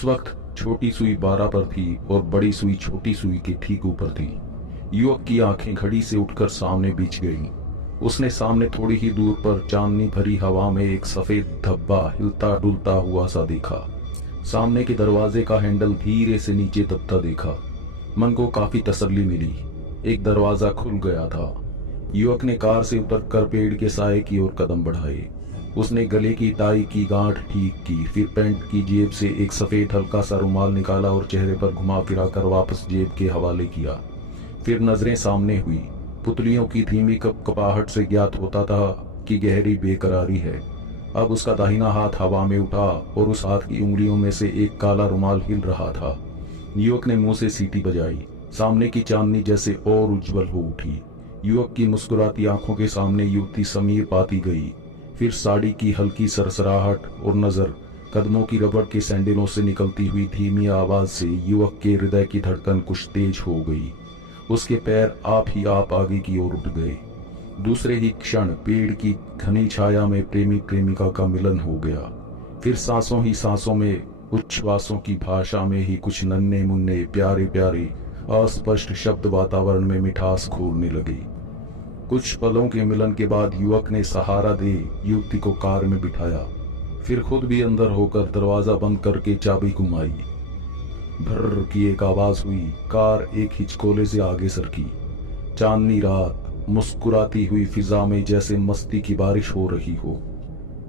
उस वक्त छोटी सुई 12 पर थी और बड़ी सुई छोटी सुई के ठीक ऊपर थी। युवक की आंखें घड़ी से उठकर सामने बिछ गईं। उसने सामने थोड़ी ही दूर पर चांदनी भरी हवा में एक सफेद धब्बा हिलता डुलता हुआ सा देखा। सामने के दरवाजे का हैंडल धीरे से नीचे दबता देखा। मन को काफी तसल्ली मिली। एक दरवाजा खुल गया था। युवक ने कार से उतरकर पेड़ के साए की ओर कदम बढ़ाए। उसने गले की टाई की गांठ ठीक की, फिर पैंट की जेब से एक सफेद हल्का सा रुमाल निकाला और चेहरे पर घुमा फिरा कर वापस जेब के हवाले किया। फिर नजरें सामने हुई। पुतलियों की धीमी कपकपाहट से ज्ञात होता था कि गहरी बेकरारी है। अब उसका दाहिना हाथ हवा में उठा और उस हाथ की उंगलियों में से एक काला रुमाल हिल रहा था। युवक ने मुंह से सीटी बजाई। सामने की चांदनी जैसे और उज्जवल हो उठी। युवक की मुस्कुराती आंखों के सामने युवती समीर पाती गई। फिर साड़ी की हल्की सरसराहट और नजर, कदमों की रबड़ के सैंडलों से निकलती हुई धीमी आवाज से युवक के हृदय की धड़कन कुछ तेज हो गई। उसके पैर आप ही आप आगे की ओर उठ गए। दूसरे ही क्षण पेड़ की घनी छाया में प्रेमी प्रेमिका का मिलन हो गया। फिर सांसों ही सांसों में, उच्छ्वासों की भाषा में ही कुछ नन्हे मुन्ने प्यारे प्यारे अस्पष्ट शब्द वातावरण में मिठास घोलने लगे। कुछ पलों के मिलन के बाद युवक ने सहारा दे युवती को कार में बिठाया। फिर खुद भी अंदर होकर दरवाजा बंद करके चाबी घुमाई। भर्र की एक आवाज हुई। कार एक हिचकोले से आगे सरकी। चांदनी रात, मुस्कुराती हुई फिजा में जैसे मस्ती की बारिश हो रही हो।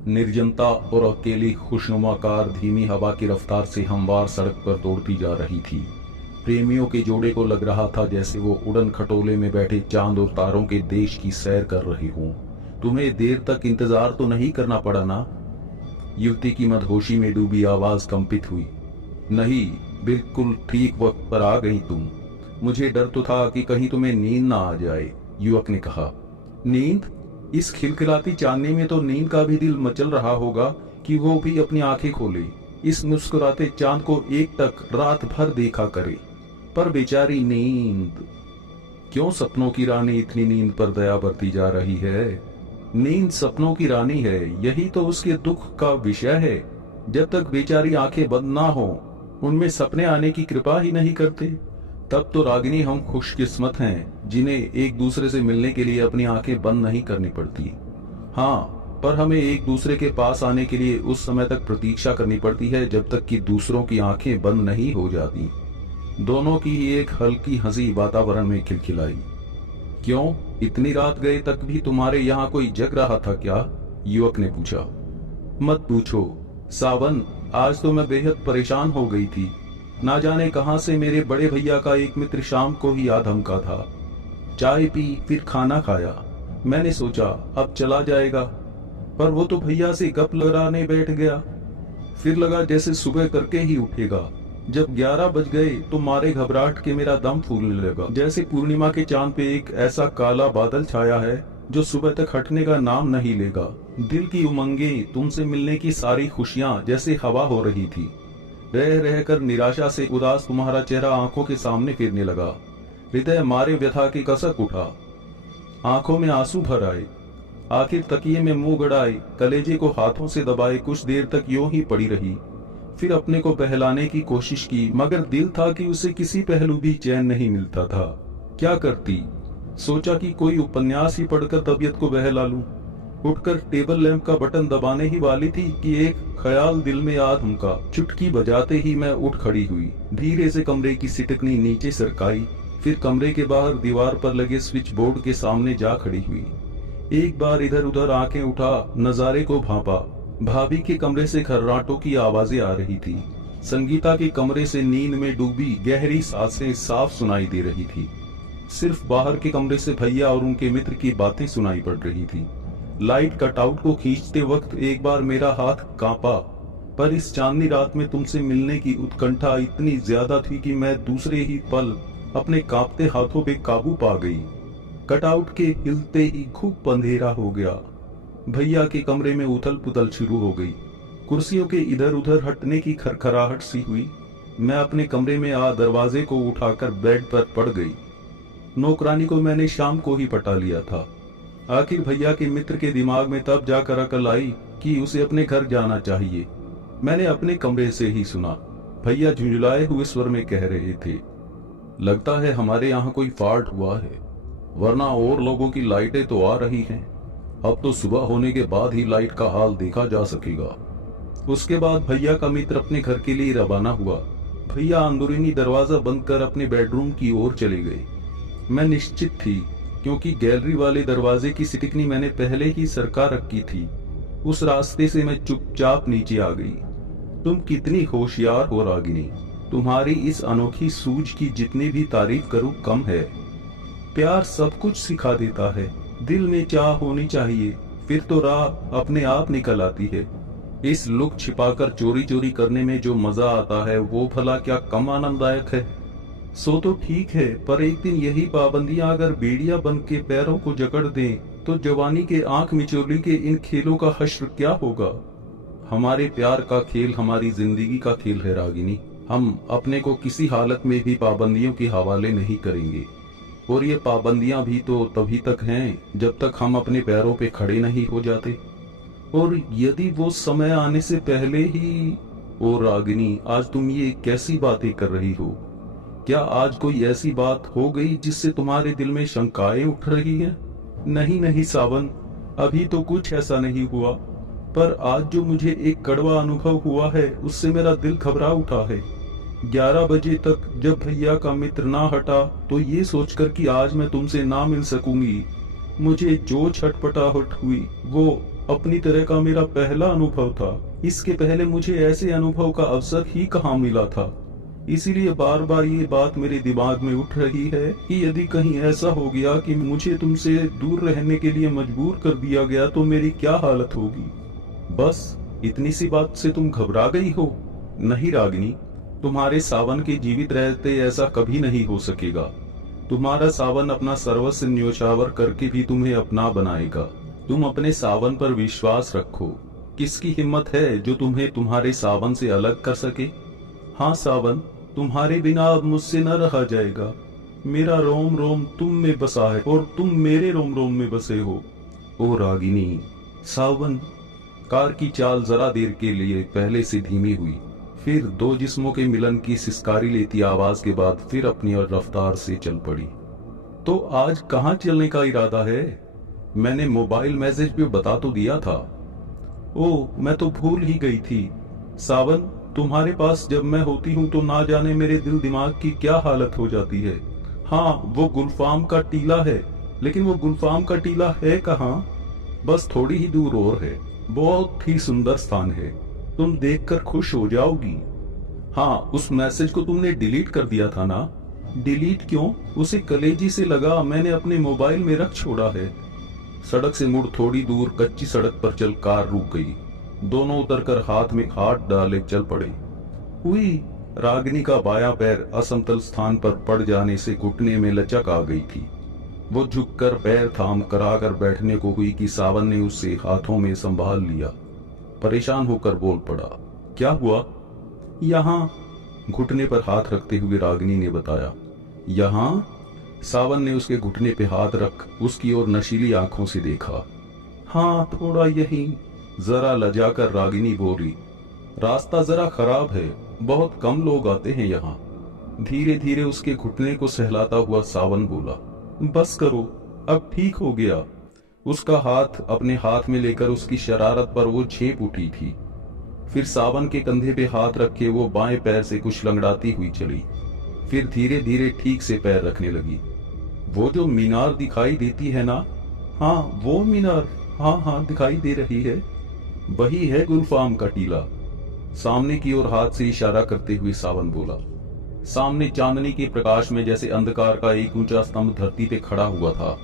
निर्जनता और अकेली खुशनुमा कार धीमी हवा की रफ्तार से हमवार सड़क पर दौड़ती जा रही थी। प्रेमियों के जोड़े को लग रहा था जैसे वो उड़न खटोले में बैठे चांद और तारों के देश की सैर कर रहे हों। तुम्हें देर तक इंतजार तो नहीं करना पड़ा ना? युवती की मदहोशी में डूबी आवाज कंपित हुई। नहीं, बिल्कुल ठीक वक्त पर आ गई तुम। मुझे डर तो था कि कहीं तुम्हें नींद ना आ जाए, युवक ने कहा। नींद? इस खिलखिलाती चांदनी में तो नींद का भी दिल मचल रहा होगा कि वो भी अपनी आंखें खोले, इस मुस्कुराते चांद को एक टक रात भर देखा करे। पर बेचारी नींद। क्यों सपनों की रानी इतनी नींद पर दया बरती जा रही है? नींद सपनों की रानी है, यही तो उसके दुख का विषय है। जब तक बेचारी आंखें बंद ना हो, उनमें सपने आने की कृपा ही नहीं करते। तब तो रागिनी हम खुशकिस्मत हैं जिन्हें एक दूसरे से मिलने के लिए अपनी आंखें बंद नहीं करनी पड़ती। हाँ, पर हमें एक दूसरे के पास आने के लिए उस समय तक प्रतीक्षा करनी पड़ती है जब तक कि दूसरों की आंखें बंद नहीं हो जाती। दोनों की एक हल्की हंसी वातावरण में खिलखिलाई। क्यों, इतनी रात गए तक भी तुम्हारे यहाँ कोई जग रहा था क्या? युवक ने पूछा। मत पूछो सावन, आज तो मैं बेहद परेशान हो गई थी। ना जाने कहां से मेरे बड़े भैया का एक मित्र शाम को ही याद हमका था। चाय पी, फिर खाना खाया। मैंने सोचा अब चला जाएगा, पर वो तो भैया से गप लड़ाने बैठ गया। फिर लगा जैसे सुबह करके ही उठेगा। जब 11 बज गए तो मारे घबराहट के मेरा दम फूलने लगा। जैसे पूर्णिमा के चांद पे एक ऐसा काला बादल छाया है जो सुबह तक हटने का नाम नहीं लेगा। दिल की उमंगें, तुमसे मिलने की सारी खुशियां जैसे हवा हो रही थी। रह रह कर निराशा से उदास तुम्हारा चेहरा आंखों के सामने फिरने लगा। हृदय मारे व्यथा की कसक उठा। आंखों में आंसू भर आए। आखिर तकिए में मुंह गड़ाए, कलेजे को हाथों से दबाए कुछ देर तक यूं ही पड़ी रही। फिर अपने को बहलाने की कोशिश की, मगर दिल था कि उसे किसी पहलू भी चैन नहीं मिलता था। क्या करती? सोचा कि कोई उपन्यास ही पढ़कर तबीयत को बहला लूं। उठकर टेबल लैंप का बटन दबाने ही वाली थी कि एक ख्याल दिल में आ धमका। चुटकी बजाते ही मैं उठ खड़ी हुई। धीरे से कमरे की सिटकनी नीचे सरकाई। फिर कमरे के बाहर दीवार पर लगे स्विच बोर्ड के सामने जा खड़ी हुई। एक बार इधर उधर आंखें उठा, नजारे को भांपा। भाभी के कमरे से खर्राटों की आवाजें आ रही थी। संगीता के कमरे से नींद में डूबी गहरी सांसें साफ सुनाई दे रही थी। सिर्फ बाहर के कमरे से भैया और उनके मित्र की बातें सुनाई पड़ रही थी। लाइट कटआउट को खींचते वक्त एक बार मेरा हाथ कांपा, पर इस चांदनी रात में तुमसे मिलने की उत्कंठा इतनी ज्यादा थी कि मैं दूसरे ही पल अपने कांपते हाथों पे काबू पा गई। कटआउट के हिलते ही खूब अंधेरा हो गया। भैया के कमरे में उथल पुथल शुरू हो गई। कुर्सियों के इधर उधर हटने की खरखराहट सी हुई। मैं अपने कमरे में आ दरवाजे को उठाकर बेड पर पड़ गई। नौकरानी को मैंने शाम को ही पटा लिया था। आखिर भैया के मित्र के दिमाग में तब जाकर अकल आई कि उसे अपने घर जाना चाहिए। मैंने अपने कमरे से ही सुना। भैया झुंझुलाए हुए स्वर में कह रहे थे, लगता है हमारे यहाँ कोई फॉल्ट हुआ है, वरना और लोगों की लाइटें तो आ रही हैं। अब तो सुबह होने के बाद ही लाइट का हाल देखा जा सकेगा। उसके बाद भैया का मित्र अपने घर के लिए रवाना हुआ। भैया अंदरूनी दरवाजा बंद कर अपने बेडरूम की ओर चले गए। मैं निश्चित थी, क्योंकि गैलरी वाले दरवाजे की सिटिकनी मैंने पहले ही सरका रखी थी। उस रास्ते से मैं चुपचाप नीचे आ गई। तुम कितनी होशियार हो रागिनी, तुम्हारी इस अनोखी सूझ की जितनी भी तारीफ करूं कम है। प्यार सब कुछ सिखा देता है। दिल में चाह होनी चाहिए, फिर तो राह अपने आप निकल आती है। इस लुक छिपाकर चोरी चोरी करने में जो मजा आता है वो भला क्या कम आनंददायक है? सो तो ठीक है, पर एक दिन यही पाबंदियां अगर बेड़िया बन के पैरों को जकड़ दें तो जवानी के आंख मिचोली के इन खेलों का हश्र क्या होगा? हमारे प्यार का खेल हमारी जिंदगी का खेल है रागिनी। हम अपने को किसी हालत में भी पाबंदियों के हवाले नहीं करेंगे। और ये पाबंदियां भी तो तभी तक हैं जब तक हम अपने पैरों पे खड़े नहीं हो जाते। और यदि वो समय आने से पहले ही। ओ रागिनी, आज तुम ये कैसी बातें कर रही हो? क्या आज कोई ऐसी बात हो गई जिससे तुम्हारे दिल में शंकाएं उठ रही हैं? नहीं नहीं सावन, अभी तो कुछ ऐसा नहीं हुआ, पर आज जो मुझे एक कड़वा अनुभव हुआ है उससे मेरा दिल घबरा उठा है। 11 बजे तक जब भैया का मित्र ना हटा तो ये सोचकर कि आज मैं तुमसे ना मिल सकूंगी, मुझे जो छटपटाहट हुई वो अपनी तरह का मेरा पहला अनुभव था। इसके पहले मुझे ऐसे अनुभव का अवसर ही कहाँ मिला था। इसीलिए बार बार ये बात मेरे दिमाग में उठ रही है कि यदि कहीं ऐसा हो गया कि मुझे तुमसे दूर रहने के लिए मजबूर कर दिया गया तो मेरी क्या हालत होगी। बस इतनी सी बात से तुम घबरा गई हो? नहीं रागिनी, तुम्हारे सावन के जीवित रहते ऐसा कभी नहीं हो सकेगा। तुम्हारा सावन अपना सर्वस्व न्योछावर करके भी तुम्हें अपना बनाएगा। तुम अपने सावन पर विश्वास रखो। किसकी हिम्मत है जो तुम्हें तुम्हारे सावन से अलग कर सके? हाँ सावन, तुम्हारे बिना अब मुझसे न रहा जाएगा। मेरा रोम रोम तुम में बसा है और तुम मेरे रोम रोम में बसे हो। ओ रागिनी। सावन। कार की चाल जरा देर के लिए पहले से धीमी हुई, फिर दो जिस्मों के मिलन की सिसकारी लेती आवाज के बाद फिर अपनी और रफ्तार से चल पड़ी। तो आज कहाँ चलने का इरादा है? मैंने मोबाइल मैसेज पे बता तो दिया था। ओ, मैं तो भूल ही गई थी। सावन, तुम्हारे पास जब मैं होती हूँ तो ना जाने मेरे दिल दिमाग की क्या हालत हो जाती है। हाँ, वो गुलफाम का टीला है, लेकिन वो गुलफाम का टीला है कहाँ? बस थोड़ी ही दूर और है। बहुत ही सुंदर स्थान है, तुम देखकर खुश हो जाओगी। हाँ, उस मैसेज को तुमने डिलीट कर दिया था ना? डिलीट क्यों? उसे कलेजी से लगा मैंने अपने मोबाइल में रख छोड़ा है। सड़क से मुड़ थोड़ी दूर कच्ची सड़क पर चल कार रुक गई। दोनों उतरकर हाथ में हाथ डाले चल पड़े। हुई। रागिनी का बायां पैर असमतल स्थान पर पड़ जाने से घुटने में लचक आ गई थी। वो झुककर पैर थाम कर आकर बैठने को हुई कि सावन ने उसे हाथों में संभाल लिया। परेशान होकर बोल पड़ा, क्या हुआ? यहाँ, घुटने पर हाथ रखते हुए रागिनी ने बताया। यहाँ? सावन ने उसके घुटने पे हाथ रख उसकी ओर नशीली आंखों से देखा। हाँ, थोड़ा यही। जरा लजाकर रागिनी बोली, रास्ता जरा खराब है, बहुत कम लोग आते हैं यहाँ। धीरे धीरे उसके घुटने को सहलाता हुआ सावन बोला, बस करो, अब ठीक हो गया। उसका हाथ अपने हाथ में लेकर उसकी शरारत पर वो झेप उठी थी। फिर सावन के कंधे पे हाथ रखे वो बाएं पैर से कुछ लंगड़ाती हुई चली। फिर धीरे धीरे ठीक से पैर रखने लगी। वो जो मीनार दिखाई देती है ना? हाँ, वो मीनार, हाँ हाँ दिखाई दे रही है। वही है गुलफाम का टीला। सामने की ओर हाथ से इशारा करते हुए सावन बोला। सामने चांदनी के प्रकाश में जैसे अंधकार का एक ऊंचा स्तंभ धरती पे खड़ा हुआ था।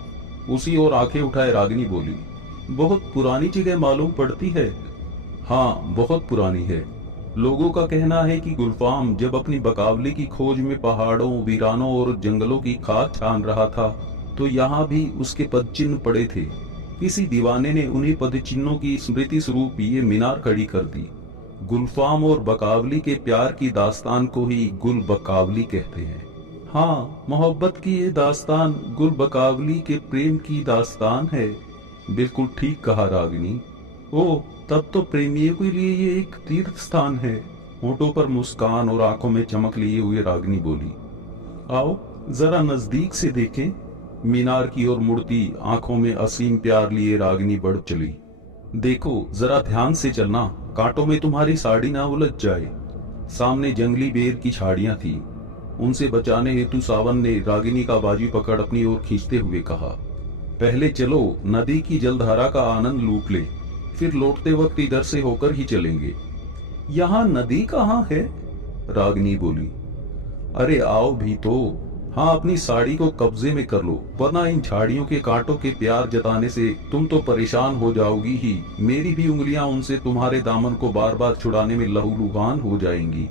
उसी ओर आंखें उठाए रागिनी बोली, बहुत पुरानी जगह मालूम पड़ती है। हाँ, बहुत पुरानी है। लोगों का कहना है कि गुलफाम जब अपनी बकावली की खोज में पहाड़ों, वीरानों और जंगलों की खाक छान रहा था तो यहाँ भी उसके पदचिन्ह पड़े थे। किसी दीवाने ने उन्हीं पदचिन्हों की स्मृति स्वरूप ये मीनार खड़ी कर दी। गुलफाम और बकावली के प्यार की दास्तान को ही गुल बकावली कहते हैं। हाँ, मोहब्बत की ये दास्तान गुल बकावली के प्रेम की दास्तान है। बिल्कुल ठीक कहा रागिनी। ओ, तब तो प्रेमियों के लिए ये एक तीर्थ स्थान है। होठों पर मुस्कान और आंखों में चमक लिए हुए रागिनी बोली, आओ जरा नजदीक से देखें। मीनार की ओर मुड़ती आंखों में असीम प्यार लिए रागिनी बढ़ चली। देखो जरा ध्यान से चलना, कांटों में तुम्हारी साड़ी ना उलझ जाए। सामने जंगली बेर की झाड़ियां थी। उनसे बचाने हेतु सावन ने रागिनी का बाजू पकड़ अपनी ओर खींचते हुए कहा, पहले चलो नदी की जलधारा का आनंद लूट ले, फिर लौटते वक्त इधर से होकर ही चलेंगे। यहाँ नदी कहाँ है? रागिनी बोली, अरे आओ भी तो। हाँ, अपनी साड़ी को कब्जे में कर लो, वरना इन झाड़ियों के कांटों के प्यार जताने से तुम तो परेशान हो जाओगी ही। मेरी भी उंगलियां उनसे तुम्हारे दामन को बार बार छुड़ाने में लहूलुहान हो जाएंगी।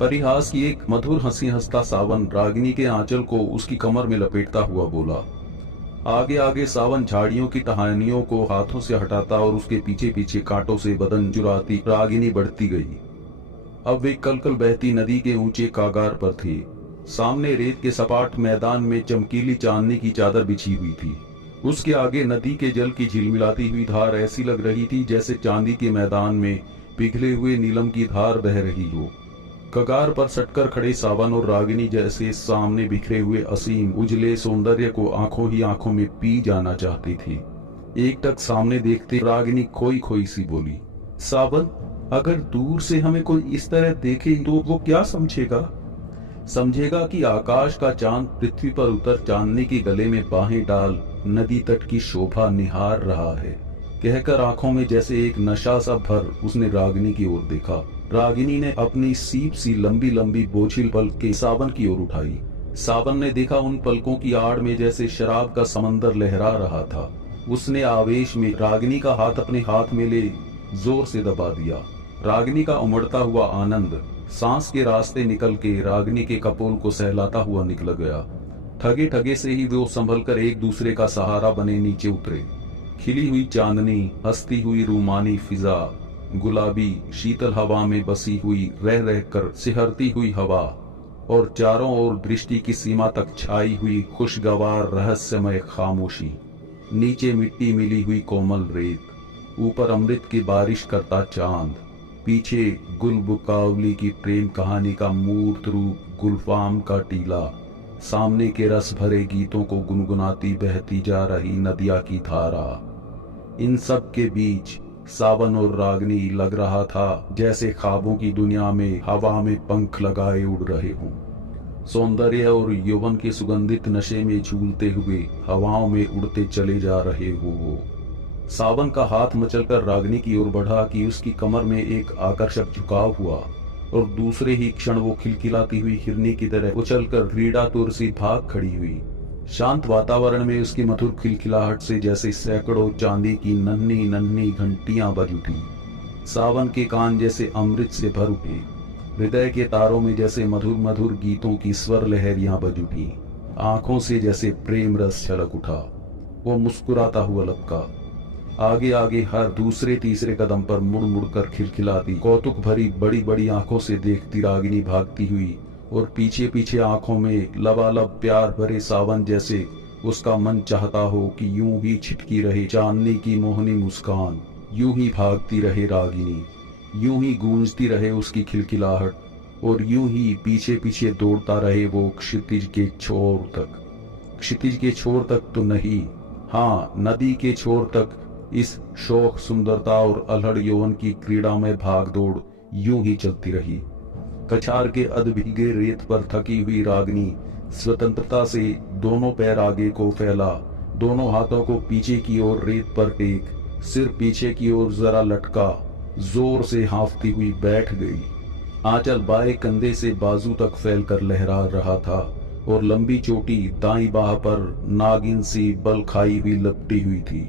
परिहास की एक मधुर हंसी हंसता सावन रागिनी के आंचल को उसकी कमर में लपेटता हुआ बोला। आगे आगे सावन झाड़ियों की टहनियों को हाथों से हटाता और उसके पीछे पीछे कांटों से बदन चुराती रागिनी बढ़ती गई। अब वे कलकल बहती नदी के ऊंचे कागार पर थे। सामने रेत के सपाट मैदान में चमकीली चांदनी की चादर बिछी हुई थी। उसके आगे नदी के जल की झिलमिलाती हुई धार ऐसी लग रही थी जैसे चांदी के मैदान में पिघले हुए नीलम की धार बह रही हो। कगार पर सटकर खड़े सावन और रागिनी जैसे सामने बिखरे हुए असीम उजले सौंदर्य को आंखों ही आंखों में पी जाना चाहती थी। एक टक सामने देखते रागिनी खोई खोई सी बोली, सावन, अगर दूर से हमें कोई इस तरह देखे तो वो क्या समझेगा? समझेगा कि आकाश का चांद पृथ्वी पर उतर चांदनी के गले में बाहें डाल नदी तट की शोभा निहार रहा है। कहकर आंखों में जैसे एक नशा सा भर उसने रागिनी की ओर देखा। रागिनी ने अपनी सीप सी लंबी लंबी बोझिल पलक के सावन की ओर उठाई। सावन ने देखा उन पलकों की आड़ में जैसे शराब का समंदर लहरा रहा था। उसने आवेश में रागिनी का हाथ अपने हाथ में ले जोर से दबा दिया। रागिनी का उमड़ता हुआ आनंद सांस के रास्ते निकल के रागिनी के कपोल को सहलाता हुआ निकल गया। ठगे ठगे से ही वो संभल कर एक दूसरे का सहारा बने नीचे उतरे। खिली हुई चांदनी, हंसती हुई रूमानी फिजा, गुलाबी शीतल हवा में बसी हुई रह रह कर सिहरती हुई हवा और चारों ओर दृष्टि की सीमा तक छाई हुई खुशगवार रहस्यमय खामोशी। नीचे मिट्टी मिली हुई कोमल रेत, ऊपर अमृत की बारिश करता चांद, पीछे गुलबुकावली की प्रेम कहानी का मूर्त रूप गुलफाम का टीला, सामने के रस भरे गीतों को गुनगुनाती बहती जा रही नदिया की धारा। इन सब के बीच सावन और रागिनी लग रहा था जैसे ख्वाबों की दुनिया में हवा में पंख लगाए उड़ रहे हों। सौंदर्य और यौवन के सुगंधित नशे में झूलते हुए हवाओं में उड़ते चले जा रहे हो वो। सावन का हाथ मचलकर रागिनी की ओर बढ़ा कि उसकी कमर में एक आकर्षक झुकाव हुआ और दूसरे ही क्षण वो खिलखिलाती हुई हिरनी की तरह उछलकर क्रीड़ातुर सी भाग खड़ी हुई। शांत वातावरण में उसकी मधुर खिलखिलाहट से जैसे सैकड़ों चांदी की नन्ही नन्ही घंटियां बज उठी। सावन के कान जैसे अमृत से भर उठे। हृदय के तारों में जैसे मधुर मधुर गीतों की स्वर लहरियां बज उठी। आंखों से जैसे प्रेम रस छलक उठा। वो मुस्कुराता हुआ लपका। आगे आगे हर दूसरे तीसरे कदम पर मुड़ मुड़ कर खिलखिलाती कौतुक भरी बड़ी बड़ी आंखों से देखती रागिनी भागती हुई और पीछे पीछे आंखों में लबालब प्यार भरे सावन जैसे उसका मन चाहता हो कि यूं ही छिटकी रहे चांदनी की मोहनी मुस्कान, यूं ही भागती रहे रागिनी, यूं ही गूंजती रहे उसकी खिलखिलाहट और यूं ही पीछे पीछे दौड़ता रहे वो क्षितिज के छोर तक। क्षितिज के छोर तक तो नहीं, हाँ, नदी के छोर तक इस शोक सुंदरता और अलहड़ यौवन की क्रीड़ा में भाग दौड़ यूं ही चलती रही। कछार के अधभीगे रेत पर थकी हुई रागिनी स्वतंत्रता से दोनों पैर आगे को फैला, दोनों हाथों को पीछे की ओर रेत पर टेक, सिर पीछे की ओर जरा लटका, जोर से हांफती हुई बैठ गई। आंचल बाएं कंधे से बाजू तक फैलकर लहरा रहा था और लंबी चोटी दाईं बाह पर नागिन सी बल खाई हुई लपटी हुई थी।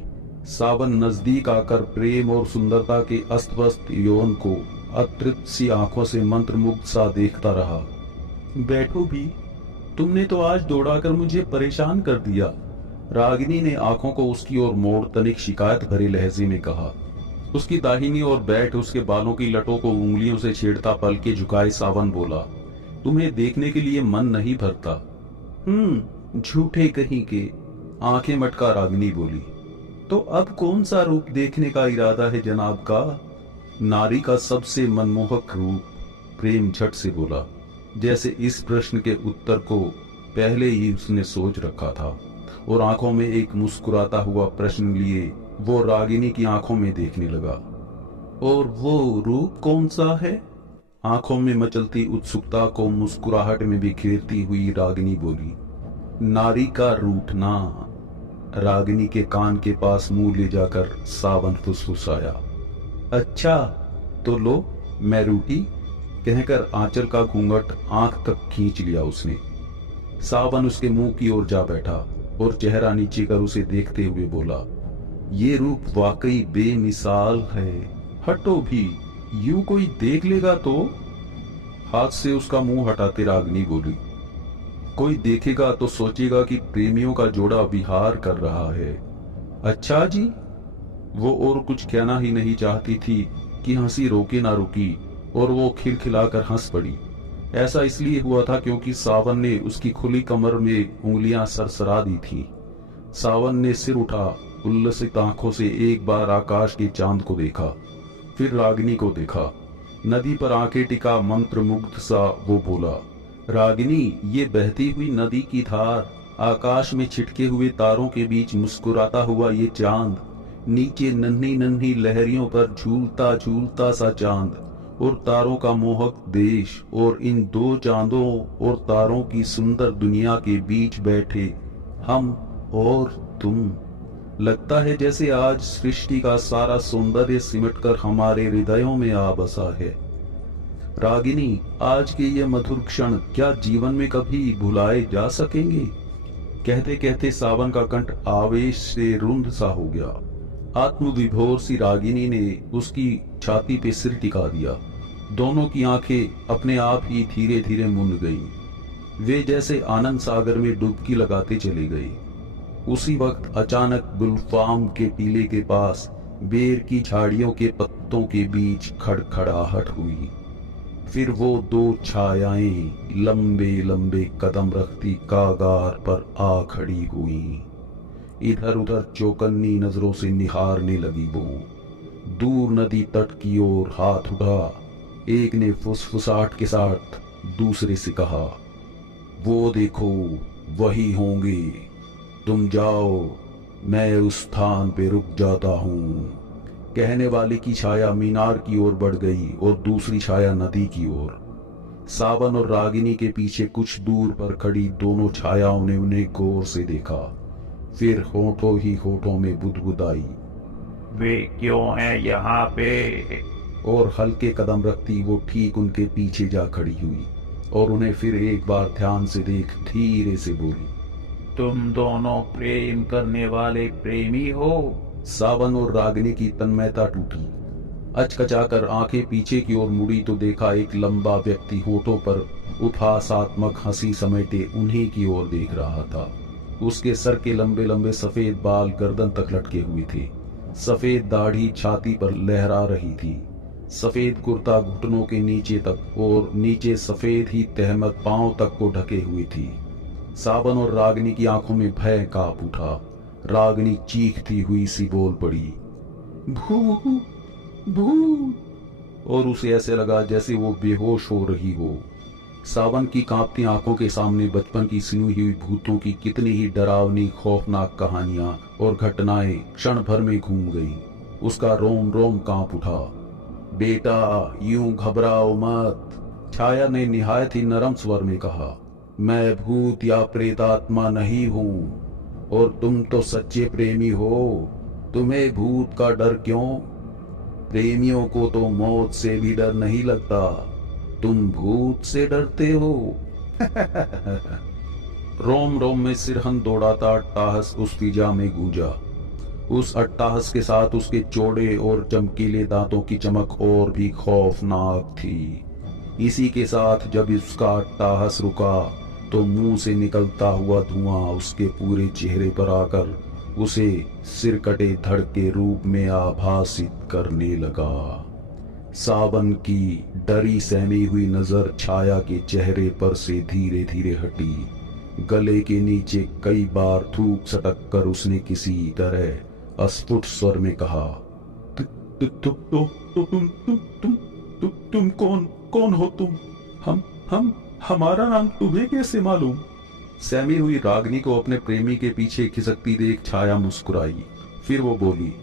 सावन नजदीक आकर प्रेम और सुंदरता के अस्त व्यस्त यौवन को अतृप्त सी आंखों से मंत्रमुग्ध सा देखता रहा। बैठो भी, तुमने तो आज दौड़ाकर मुझे परेशान कर दिया। रागिनी ने आंखों को उसकी ओर मोड़ तनिक शिकायत भरे लहजे में कहा। उसकी दाहिनी ओर बैठ उसके बालों की लटों को उंगलियों से छेड़ता पलके झुकाए सावन बोला, तुम्हें देखने के लिए मन नहीं भरता? झूठे कहीं के, आंखें मटका रागिनी बोली। तो अब कौन सा रूप देखने का इरादा है जनाब का? नारी का सबसे मनमोहक रूप, प्रेम झट से बोला, जैसे इस प्रश्न के उत्तर को पहले ही उसने सोच रखा था, और आंखों में एक मुस्कुराता हुआ प्रश्न लिए वो रागिनी की आंखों में देखने लगा। और वो रूप कौन सा है? आंखों में मचलती उत्सुकता को मुस्कुराहट में बिखेरती हुई रागिनी बोली, नारी का रूठना। रागिनी के कान के पास मुंह ले जाकर सावन फुसफुसाया, अच्छा तो लो मैं रूठी, कहकर आंचल का घूंघट आंख तक खींच लिया उसने। सावन उसके मुंह की ओर जा बैठा और चेहरा नीचे कर उसे देखते हुए बोला, ये रूप वाकई बेमिसाल है, हटो भी, यूं कोई देख लेगा तो। हाथ से उसका मुंह हटाते रागिनी बोली, कोई देखेगा तो सोचेगा कि प्रेमियों का जोड़ा विहार कर रहा है। अच्छा जी। वो और कुछ कहना ही नहीं चाहती थी कि हंसी रोके ना रुकी और वो खिलखिलाकर हंस पड़ी। ऐसा इसलिए हुआ था क्योंकि सावन ने उसकी खुली कमर में उंगलियां सरसरा दी थी। सावन ने सिर उठा, उल्लसित आंखों से एक बार आकाश के चांद को देखा, फिर रागिनी को देखा। नदी पर आंखें टिका मंत्र मुग्ध सा वो बोला, रागिनी, ये बहती हुई नदी की धार, आकाश में छिटके हुए तारों के बीच मुस्कुराता हुआ ये चांद, नीचे नन्ही नन्ही लहरियों पर झूलता झूलता सा चांद, और तारों का मोहक देश, और इन दो चांदों और तारों की सुंदर दुनिया के बीच बैठे हम और तुम। लगता है जैसे आज सृष्टि का सारा सौंदर्य सिमटकर हमारे हृदयों में आ बसा है। रागिनी, आज के ये मधुर क्षण क्या जीवन में कभी भुलाए जा सकेंगे? कहते कहते सावन का कंठ आवेश से रुंध सा हो गया। आत्मविभोर सी रागिनी ने उसकी छाती पे सिर टिका दिया। दोनों की आंखें अपने आप ही धीरे धीरे मुंद गईं। वे जैसे आनंद सागर में डुबकी लगाते चले गए। उसी वक्त अचानक गुलफाम के टीले के पास बेर की झाड़ियों के पत्तों के बीच खड़खड़ाहट हुई। फिर वो दो छायाएं लंबे लंबे कदम रखती कागार पर आ खड़ी हुई। इधर उधर चौकन्नी नजरों से निहारने लगी वो। दूर नदी तट की ओर हाथ उठा, एक ने फुसफुसाहट के साथ दूसरे से कहा, वो देखो वही होंगे, तुम जाओ, मैं उस स्थान पे रुक जाता हूँ। कहने वाले की छाया मीनार की ओर बढ़ गई और दूसरी छाया नदी की ओर। सावन और रागिनी के पीछे कुछ दूर पर खड़ी दोनों छायाओं ने उन्हें गौर से देखा, फिर होठों ही होठों में बुदबुदाई, वे क्यों हैं यहाँ पे? और हल्के कदम रखती वो ठीक उनके पीछे जा खड़ी हुई और उन्हें फिर एक बार ध्यान से देख धीरे से बोली, तुम दोनों प्रेम करने वाले प्रेमी हो? सावन और रागिनी की तन्मयता टूटी। अचकचाकर आंखें पीछे की ओर मुड़ी तो देखा एक लंबा व्यक्ति होठों पर उपहासात्मक हंसी समेटे उन्हीं की ओर देख रहा था। उसके सर के लंबे लंबे सफेद बाल गर्दन तक लटके हुए थे। सफेद दाढ़ी छाती पर लहरा रही थी। सफेद कुर्ता घुटनों के नीचे तक और नीचे सफेद ही तहमत पांव तक को ढके हुए थी। सावन और रागिनी की आंखों में भय कांप उठा। रागिनी चीखती हुई सी बोल पड़ी, भूत भूत, और उसे ऐसे लगा जैसे वो बेहोश हो रही हो। सावन की कांपती आंखों के सामने बचपन की सुनी हुई भूतों की कितनी ही डरावनी खौफनाक कहानियां और घटनाएं क्षण भर में घूम गईं। उसका रोम रोम कांप उठा। बेटा, यूं घबराओ मत, छाया ने निहायत ही नरम स्वर में कहा, मैं भूत या प्रेतात्मा नहीं हूं, और तुम तो सच्चे प्रेमी हो, तुम्हें भूत का डर क्यों? प्रेमियों को तो मौत से भी डर नहीं लगता, तुम भूत से डरते हो। रोम रोम में सिरहन दौड़ाता अट्टाहस उस फिजा में गूंजा। उस अट्टाहस के साथ उसके चौड़े और चमकीले दांतों की चमक और भी खौफनाक थी। इसी के साथ जब उसका अट्टाहस रुका तो मुंह से निकलता हुआ धुआं उसके पूरे चेहरे पर आकर उसे सिरकटे धड़ के रूप में आभासित करने लगा। सावन की डरी सहमी हुई नजर छाया के चेहरे पर से धीरे धीरे हटी। गले के नीचे कई बार थूक सटक कर उसने किसी तरह अस्फुट स्वर में कहा, तुम कौन? कौन हो तुम? हम हमारा नाम तुम्हें कैसे मालूम? सहमी हुई रागिनी को अपने प्रेमी के पीछे खिसकती देख छाया मुस्कुराई। फिर वो बोली,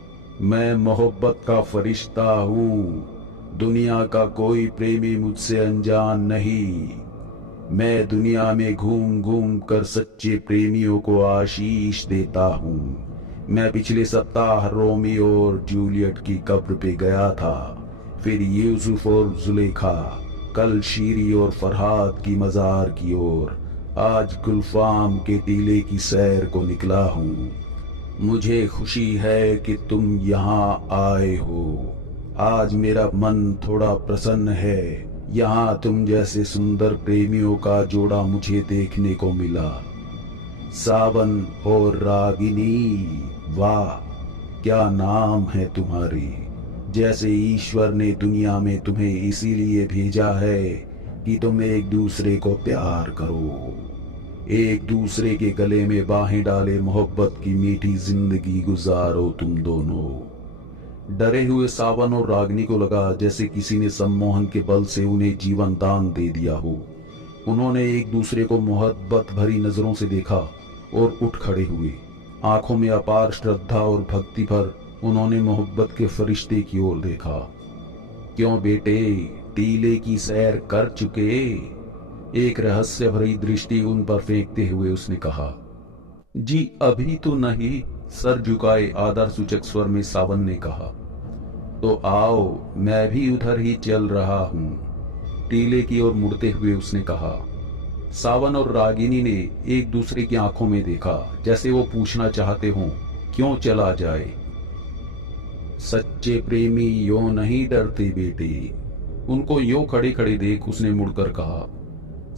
मैं मोहब्बत का फरिश्ता हूँ। दुनिया का कोई प्रेमी मुझसे अनजान नहीं। मैं दुनिया में घूम घूम कर सच्चे प्रेमियों को आशीष देता हूँ। मैं पिछले सप्ताह रोमियो और जूलियट की कब्र पे गया था, फिर यूसुफ और जुलेखा, कल शीरी और फरहाद की मजार की ओर, आज गुलफाम के टीले की सैर को निकला हूँ। मुझे खुशी है कि तुम यहाँ आए हो। आज मेरा मन थोड़ा प्रसन्न है। यहाँ तुम जैसे सुंदर प्रेमियों का जोड़ा मुझे देखने को मिला। सावन और रागिनी, वाह क्या नाम है तुम्हारी। जैसे ईश्वर ने दुनिया में तुम्हें इसीलिए भेजा है कि तुम एक दूसरे को प्यार करो, एक दूसरे के गले में बाहें डाले मोहब्बत की मीठी जिंदगी गुजारो तुम दोनों। डरे हुए सावन और रागिनी को लगा जैसे किसी ने सम्मोहन के बल से उन्हें जीवन दान दे दिया हो। उन्होंने एक दूसरे को मोहब्बत भरी नजरों से देखा और उठ खड़े हुए। आंखों में अपार श्रद्धा और भक्ति भर उन्होंने मोहब्बत के फरिश्ते की ओर देखा। क्यों बेटे, टीले की सैर कर चुके? एक रहस्य भरी दृष्टि उन पर फेंकते हुए उसने कहा। जी अभी तो नहीं, सर झुकाए आदर सूचक स्वर में सावन ने कहा। तो आओ, मैं भी उधर ही चल रहा हूँ, टीले की ओर मुड़ते हुए उसने कहा। सावन और रागिनी ने एक दूसरे की आंखों में देखा, जैसे वो पूछना चाहते हों, क्यों चला जाए? सच्चे प्रेमी यों नहीं डरते बेटे। उनको यों खड़े खड़े देख उसने मुड़कर कहा,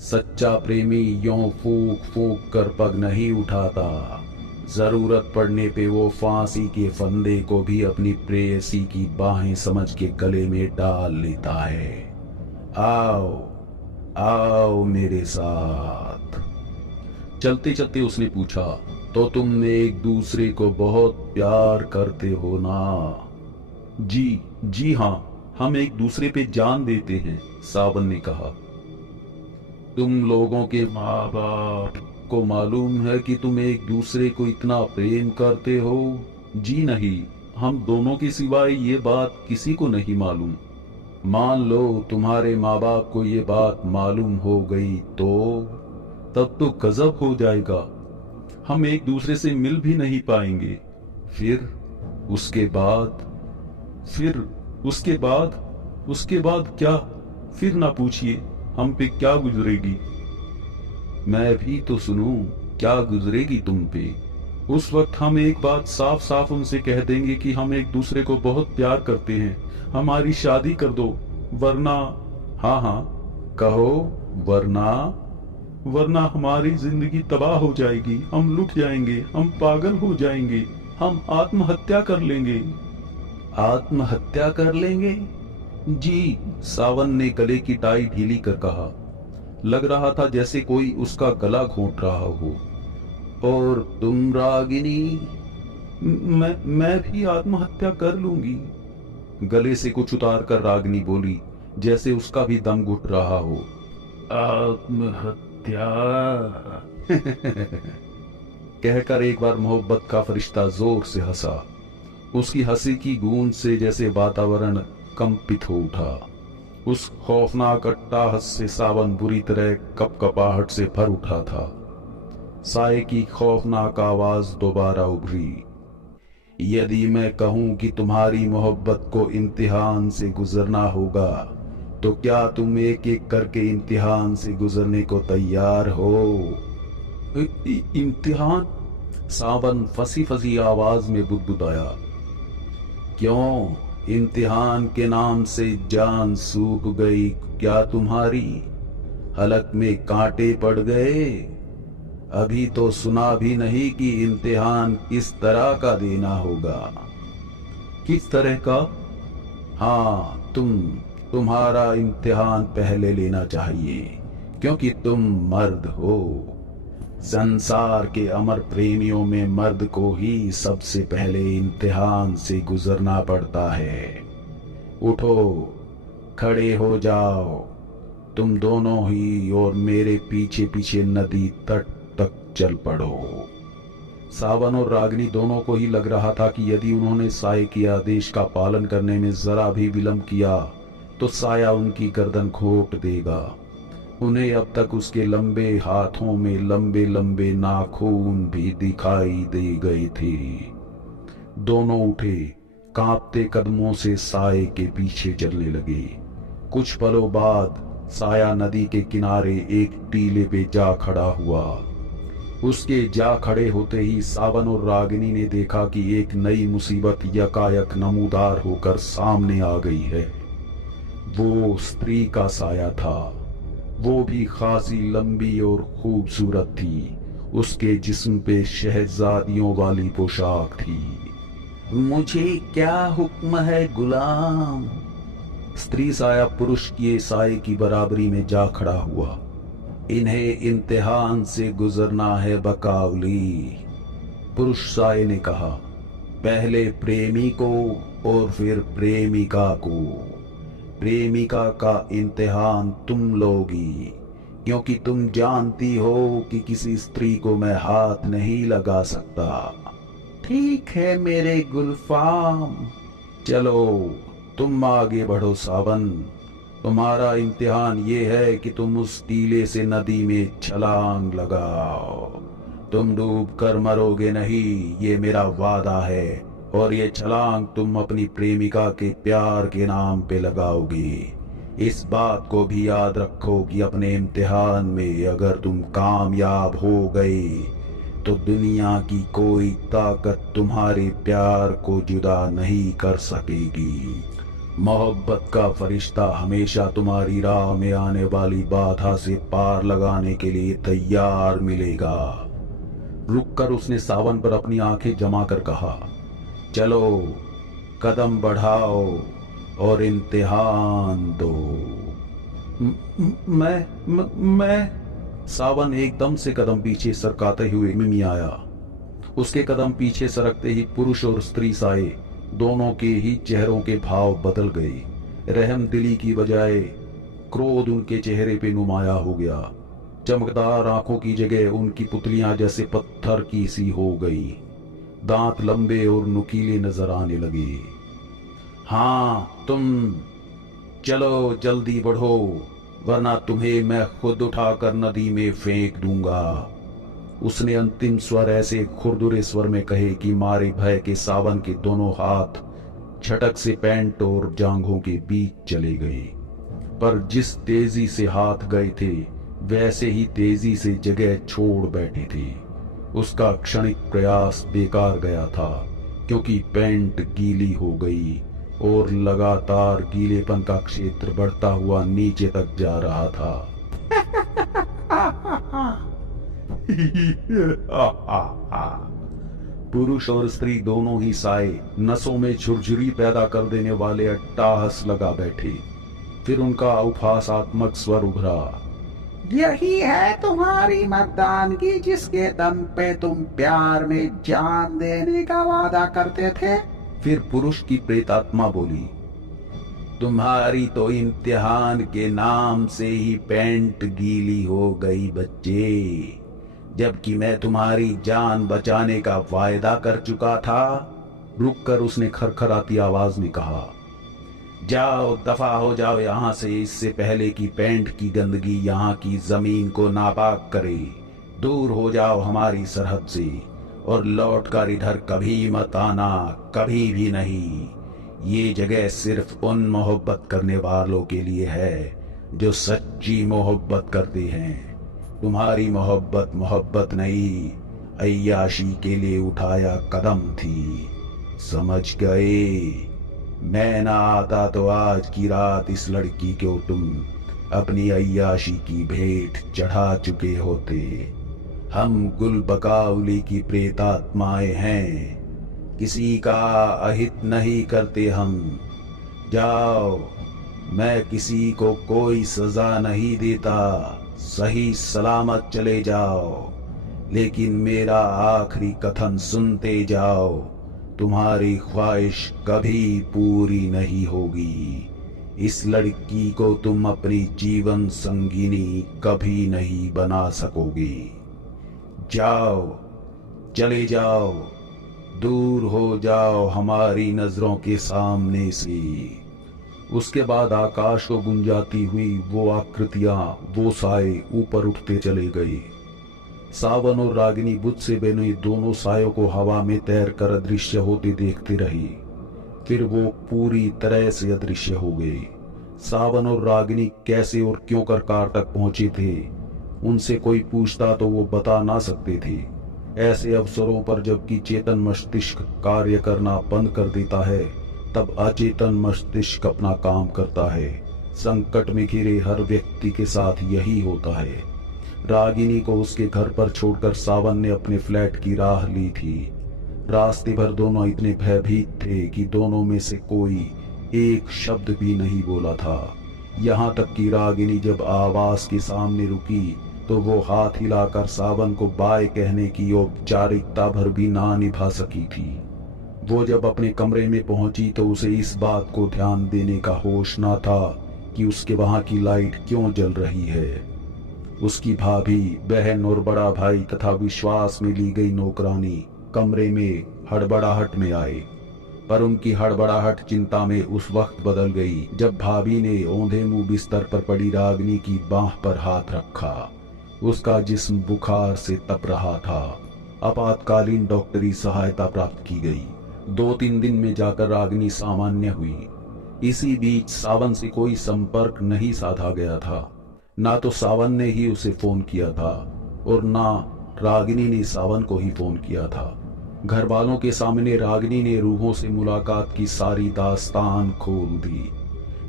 सच्चा प्रेमी यों फूंक फूंक कर पग नहीं उठाता। जरूरत पड़ने पे वो फांसी के फंदे को भी अपनी प्रेयसी की बाहें समझ के गले में डाल लेता है। आओ आओ मेरे साथ। चलते चलते उसने पूछा, तो तुम एक दूसरे को बहुत प्यार करते हो ना? जी हाँ, हम एक दूसरे पे जान देते हैं, सावन ने कहा। तुम लोगों के माँ बाप को मालूम है कि तुम एक दूसरे को इतना प्रेम करते हो? जी नहीं, हम दोनों के सिवाय ये बात किसी को नहीं मालूम। मान लो तुम्हारे माँ बाप को ये बात मालूम हो गई तो तब तो गजब हो जाएगा। हम एक दूसरे से मिल भी नहीं पाएंगे। फिर उसके बाद क्या? फिर ना पूछिए, हम पे क्या गुजरेगी। मैं भी तो सुनूं, क्या गुजरेगी तुम पे? उस वक्त हम एक बात साफ साफ उनसे कह देंगे कि हम एक दूसरे को बहुत प्यार करते हैं, हमारी शादी कर दो, वरना। हाँ कहो, वरना हमारी जिंदगी तबाह हो जाएगी, हम लुट जाएंगे, हम पागल हो जाएंगे, हम आत्महत्या कर लेंगे। आत्महत्या कर लेंगे? जी, सावन ने गले की टाई ढीली कर कहा। लग रहा था जैसे कोई उसका गला घोंट रहा हो। और तुम रागिनी? मैं भी आत्महत्या कर लूंगी। गले से कुछ उतार कर रागिनी बोली, जैसे उसका भी दम घुट रहा हो। आत्महत्या कहकर एक बार मोहब्बत का फरिश्ता जोर से हंसा। उसकी हंसी की गूंज से जैसे वातावरण कंपित हो उठा। उस खौफनाक अट्टाहस से सावन बुरी तरह कपकपाहट से भर उठा था। साए की खौफनाक आवाज दोबारा उभरी। यदि मैं कहूं कि तुम्हारी मोहब्बत को इम्तिहान से गुजरना होगा, तो क्या तुम एक एक करके इम्तिहान से गुजरने को तैयार हो? इम्तिहान? सावन फंसी फंसी आवाज में बुदबुदाया। क्यों, इम्तिहान के नाम से जान सूख गई क्या तुम्हारी? हलक में कांटे पड़ गए? अभी तो सुना भी नहीं कि इम्तिहान किस तरह का देना होगा। किस तरह का? हाँ, तुम्हारा इम्तिहान पहले लेना चाहिए, क्योंकि तुम मर्द हो। संसार के अमर प्रेमियों में मर्द को ही सबसे पहले इम्तिहान से गुजरना पड़ता है। उठो, खड़े हो जाओ, तुम दोनों ही और मेरे पीछे पीछे नदी तट तक चल पड़ो। सावन और रागिनी दोनों को ही लग रहा था कि यदि उन्होंने साये के आदेश का पालन करने में जरा भी विलंब किया तो साया उनकी गर्दन घोंट देगा। उन्हें अब तक उसके लंबे हाथों में लंबे लंबे नाखून भी दिखाई दे गए थे। दोनों उठे, कांपते कदमों से साये के पीछे चलने लगे। कुछ पलों बाद साया नदी के किनारे एक टीले पे जा खड़ा हुआ। उसके जा खड़े होते ही सावन और रागिनी ने देखा कि एक नई मुसीबत यकायक नमूदार होकर सामने आ गई है। वो स्त्री का साया था। वो भी खासी लंबी और खूबसूरत थी। उसके जिस्म पे शहजादियों वाली पोशाक थी। मुझे क्या हुक्म है गुलाम? स्त्री साया पुरुष के साये की बराबरी में जा खड़ा हुआ। इन्हें इम्तिहान से गुजरना है बकावली। पुरुष साये ने कहा, पहले प्रेमी को और फिर प्रेमिका को। प्रेमिका का इम्तिहान तुम लोगी, क्योंकि तुम जानती हो कि किसी स्त्री को मैं हाथ नहीं लगा सकता। ठीक है मेरे गुलफाम। चलो तुम आगे बढ़ो सावन। तुम्हारा इम्तिहान ये है कि तुम उस टीले से नदी में छलांग लगाओ। तुम डूब कर मरोगे नहीं, ये मेरा वादा है। और ये छलांग तुम अपनी प्रेमिका के प्यार के नाम पे लगाओगे। इस बात को भी याद रखो कि अपने इम्तिहान में अगर तुम कामयाब हो गए तो दुनिया की कोई ताकत तुम्हारे प्यार को जुदा नहीं कर सकेगी। मोहब्बत का फरिश्ता हमेशा तुम्हारी राह में आने वाली बाधा से पार लगाने के लिए तैयार मिलेगा। रुककर उसने सावन पर अपनी आंखें जमा कर कहा, चलो कदम बढ़ाओ और इम्तिहान दो। मैं सावन एकदम से कदम पीछे सरकाते हुए मिमी आया। उसके कदम पीछे सरकते ही पुरुष और स्त्री साये दोनों के ही चेहरों के भाव बदल गए। रहम दिली की बजाय क्रोध उनके चेहरे पे नुमाया हो गया। चमकदार आंखों की जगह उनकी पुतलियां जैसे पत्थर की सी हो गई। दांत लंबे और नुकीले नजर आने लगे। हाँ तुम चलो जल्दी बढ़ो, वरना तुम्हें मैं खुद उठाकर नदी में फेंक दूंगा। उसने अंतिम स्वर ऐसे खुरदुरे स्वर में कहे कि मारे भय के सावन के दोनों हाथ झटक से पैंट और जांघों के बीच चले गए। पर जिस तेजी से हाथ गए थे वैसे ही तेजी से जगह छोड़ बैठे थे। उसका क्षणिक प्रयास बेकार गया था, क्योंकि पैंट गीली हो गई और लगातार गीलेपन का क्षेत्र बढ़ता हुआ नीचे तक जा रहा था। पुरुष और स्त्री दोनों ही साये नसों में झुरझुरी पैदा कर देने वाले अट्टहास लगा बैठे। फिर उनका उपहासात्मक स्वर उभरा, यही है तुम्हारी मर्दानगी जिसके दम पे तुम प्यार में जान देने का वादा करते थे। फिर पुरुष की प्रेतात्मा बोली, तुम्हारी तो इम्तिहान के नाम से ही पैंट गीली हो गई बच्चे, जबकि मैं तुम्हारी जान बचाने का वायदा कर चुका था। रुककर उसने खरखराती आवाज में कहा, जाओ दफा हो जाओ यहाँ से, इससे पहले कि पैंट की गंदगी यहाँ की जमीन को नापाक करे। दूर हो जाओ हमारी सरहद से और लौट कर इधर कभी मत आना, कभी भी नहीं। ये जगह सिर्फ उन मोहब्बत करने वालों के लिए है जो सच्ची मोहब्बत करते हैं। तुम्हारी मोहब्बत मोहब्बत नहीं, अय्याशी के लिए उठाया कदम थी। समझ गए? मैं ना आता तो आज की रात इस लड़की को तुम अपनी अय्याशी की भेंट चढ़ा चुके होते। हम गुल बकावली की प्रेतात्माएं हैं, किसी का अहित नहीं करते हम। जाओ, मैं किसी को कोई सजा नहीं देता, सही सलामत चले जाओ। लेकिन मेरा आखिरी कथन सुनते जाओ, तुम्हारी ख्वाहिश कभी पूरी नहीं होगी। इस लड़की को तुम अपनी जीवन संगिनी कभी नहीं बना सकोगी। जाओ, चले जाओ, दूर हो जाओ हमारी नजरों के सामने से। उसके बाद आकाश को गुंजाती हुई वो आकृतियां, वो साए ऊपर उठते चले गए। सावन और रागिनी बुद्ध से बने दोनों सायों को हवा में तैर कर अदृश्य होते देखते रहे। फिर वो पूरी तरह से अदृश्य हो गए। सावन और रागिनी कैसे और क्यों कर कार तक पहुंचे थे, उनसे कोई पूछता तो वो बता ना सकते थे। ऐसे अवसरों पर जबकि चेतन मस्तिष्क कार्य करना बंद कर देता है, तब अचेतन मस्तिष्क अपना काम करता है। संकट में घिरे हर व्यक्ति के साथ यही होता है। रागिनी को उसके घर पर छोड़कर सावन ने अपने फ्लैट की राह ली थी। रास्ते भर दोनों इतने भयभीत थे कि दोनों में से कोई एक शब्द भी नहीं बोला था। यहाँ तक कि रागिनी जब आवास के सामने रुकी तो वो हाथ हिलाकर सावन को बाय कहने की औपचारिकता भर भी ना निभा सकी थी। वो जब अपने कमरे में पहुंची तो उसे इस बात को ध्यान देने का होश ना था कि उसके वहां की लाइट क्यों जल रही है। उसकी भाभी, बहन और बड़ा भाई तथा विश्वास में ली गई नौकरानी कमरे में हड़बड़ाहट में आए, पर उनकी हड़बड़ाहट चिंता में उस वक्त बदल गई जब भाभी ने औंधे मुंह बिस्तर पर पड़ी रागिनी की बांह पर हाथ रखा। उसका जिस्म बुखार से तप रहा था। आपातकालीन डॉक्टरी सहायता प्राप्त की गई। 2-3 दिन में जाकर रागिनी सामान्य हुई। इसी बीच सावन से कोई संपर्क नहीं साधा गया था। ना तो सावन ने ही उसे फोन किया था और ना रागिनी ने सावन को ही फोन किया था। घर वालों के सामने रागिनी ने रूहों से मुलाकात की सारी दास्तान खोल दी।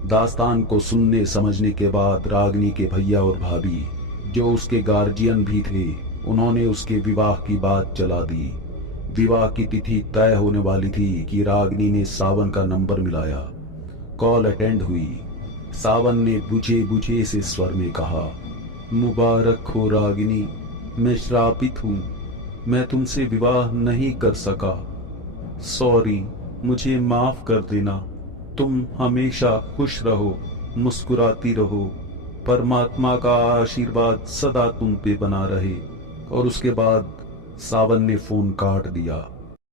दास्तान को सुनने समझने के बाद रागिनी के भैया और भाभी, जो उसके गार्जियन भी थे, उन्होंने उसके विवाह की बात चला दी। विवाह की तिथि तय होने वाली थी कि रागिनी ने सावन का नंबर मिलाया। कॉल अटेंड हुई। सावन ने बुझे बुझे से स्वर में कहा, मुबारक हो रागिनी, मैं श्रापित हूँ, मैं तुमसे विवाह नहीं कर सका। सॉरी, मुझे माफ कर देना। तुम हमेशा खुश रहो, मुस्कुराती रहो, परमात्मा का आशीर्वाद सदा तुम पे बना रहे। और उसके बाद सावन ने फोन काट दिया।